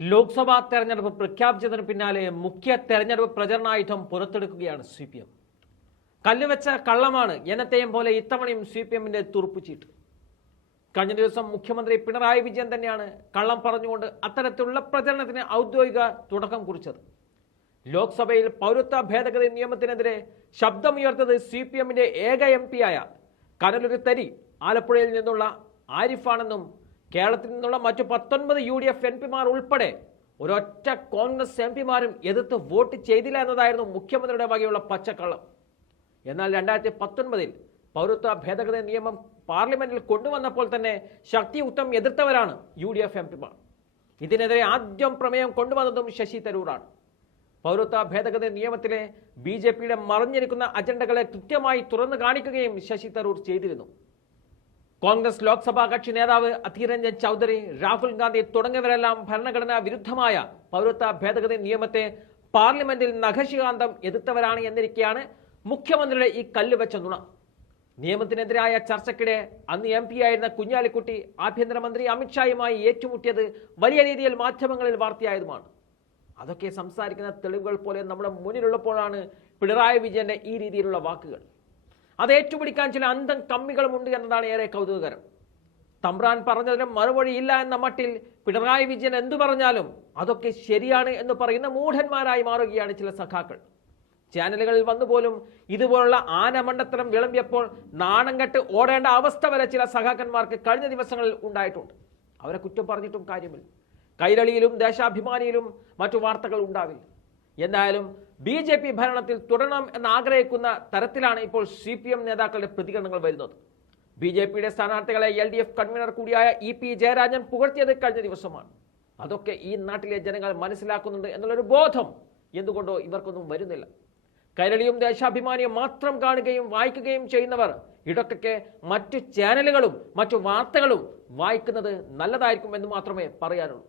ലോക്സഭാ തെരഞ്ഞെടുപ്പ് പ്രഖ്യാപിച്ചതിന് പിന്നാലെ മുഖ്യ തെരഞ്ഞെടുപ്പ് പ്രചരണായുധം പുറത്തെടുക്കുകയാണ് സി പി എം കല്ലുവെച്ച കള്ളമാണ് എന്നത്തെയും പോലെ ഇത്തവണയും സി പി എമ്മിന്റെ തുറുപ്പുചീട്ട് കഴിഞ്ഞ ദിവസം മുഖ്യമന്ത്രി പിണറായി വിജയൻ തന്നെയാണ് കള്ളം പറഞ്ഞുകൊണ്ട് അത്തരത്തിലുള്ള പ്രചരണത്തിന് ഔദ്യോഗിക തുടക്കം കുറിച്ചത്. ലോക്സഭയിൽ പൗരത്വ ഭേദഗതി നിയമത്തിനെതിരെ ശബ്ദമുയർത്തത് സി പി എമ്മിന്റെ ഏക എം പിയായ കനലൊരു തരി ആലപ്പുഴയിൽ നിന്നുള്ള ആരിഫാണെന്നും കേരളത്തിൽ നിന്നുള്ള മറ്റു പത്തൊൻപത് യു ഡി എഫ് എം പിമാർ ഉൾപ്പെടെ ഒരൊറ്റ കോൺഗ്രസ് എം പിമാരും എതിർത്ത് വോട്ട് ചെയ്തില്ല എന്നതായിരുന്നു മുഖ്യമന്ത്രിയുടെ വകയുള്ള പച്ചക്കള്ളം. എന്നാൽ രണ്ടായിരത്തി പത്തൊൻപതിൽ പൗരത്വ ഭേദഗതി നിയമം പാർലമെന്റിൽ കൊണ്ടുവന്നപ്പോൾ തന്നെ ശക്തിയുക്തം എതിർത്തവരാണ് യു ഡി എഫ് എം പിമാർ. ഇതിനെതിരെ ആദ്യം പ്രമേയം കൊണ്ടുവന്നതും ശശി തരൂറാണ്. പൗരത്വ ഭേദഗതി നിയമത്തിലെ ബി ജെ പിയുടെ മറിഞ്ഞിരിക്കുന്ന അജണ്ടകളെ കൃത്യമായി തുറന്നു കാണിക്കുകയും ശശി തരൂർ ചെയ്തിരുന്നു. കോൺഗ്രസ് ലോക്സഭാ കക്ഷി നേതാവ് അധീർ രഞ്ജൻ ചൗധരി രാഹുൽ ഗാന്ധി തുടങ്ങിയവരെല്ലാം ഭരണഘടനാ വിരുദ്ധമായ പൗരത്വ ഭേദഗതി നിയമത്തെ പാർലമെന്റിൽ നഖശികാന്തം എതിർത്തവരാണ് എന്നിരിക്കെയാണ് മുഖ്യമന്ത്രിയുടെ ഈ കല്ലുവെച്ച നുണ. നിയമത്തിനെതിരായ ചർച്ചയ്ക്കിടെ അന്ന് എം പി ആയിരുന്ന കുഞ്ഞാലിക്കുട്ടി ആഭ്യന്തരമന്ത്രി അമിത്ഷായുമായി ഏറ്റുമുട്ടിയത് വലിയ രീതിയിൽ മാധ്യമങ്ങളിൽ വാർത്തയായതുമാണ്. അതൊക്കെ സംസാരിക്കുന്ന തെളിവുകൾ പോലെ നമ്മുടെ മുന്നിലുള്ളപ്പോഴാണ് പിണറായി വിജയന്റെ ഈ രീതിയിലുള്ള വാക്കുകൾ. അത് ഏറ്റുപിടിക്കാൻ ചില അന്തം കമ്മികളുമുണ്ട് എന്നതാണ് ഏറെ കൗതുകകരം. തമ്പ്രാൻ പറഞ്ഞതിന് മറുപടി ഇല്ല എന്ന മട്ടിൽ പിണറായി വിജയൻ എന്തു പറഞ്ഞാലും അതൊക്കെ ശരിയാണ് എന്ന് പറയുന്ന മൂഢന്മാരായി മാറുകയാണ് ചില സഖാക്കൾ. ചാനലുകളിൽ വന്നുപോലും ഇതുപോലുള്ള ആനമണ്ടത്തരം വിളമ്പിയപ്പോൾ നാണം കെട്ട് ഓടേണ്ട അവസ്ഥ വരെ ചില സഖാക്കന്മാർക്ക് കഴിഞ്ഞ ദിവസങ്ങളിൽ ഉണ്ടായിട്ടുണ്ട്. അവരെ കുറ്റം പറഞ്ഞിട്ടും കാര്യമില്ല. കൈരളിയിലും ദേശാഭിമാനിയിലും മറ്റു വാർത്തകൾ ഉണ്ടാവില്ല. എന്തായാലും ബി ജെ പി ഭരണത്തിൽ തുടരണം എന്ന് ആഗ്രഹിക്കുന്ന തരത്തിലാണ് ഇപ്പോൾ സി പി എം നേതാക്കളുടെ പ്രതികരണങ്ങൾ വരുന്നത്. ബി ജെ പിയുടെ സ്ഥാനാർത്ഥികളെ എൽ ഡി എഫ് കൺവീനർ കൂടിയായ ഇ പി ജയരാജൻ പുകഴ്ത്തിയത് കഴിഞ്ഞ ദിവസമാണ്. അതൊക്കെ ഈ നാട്ടിലെ ജനങ്ങൾ മനസ്സിലാക്കുന്നുണ്ട് എന്നുള്ളൊരു ബോധം എന്തുകൊണ്ടോ ഇവർക്കൊന്നും വരുന്നില്ല. കൈരളിയും ദേശാഭിമാനിയും മാത്രം കാണുകയും വായിക്കുകയും ചെയ്യുന്നവർ ഇടയ്ക്കൊക്കെ മറ്റു ചാനലുകളും മറ്റു വാർത്തകളും വായിക്കുന്നത് നല്ലതായിരിക്കും എന്ന് മാത്രമേ പറയാനുള്ളൂ.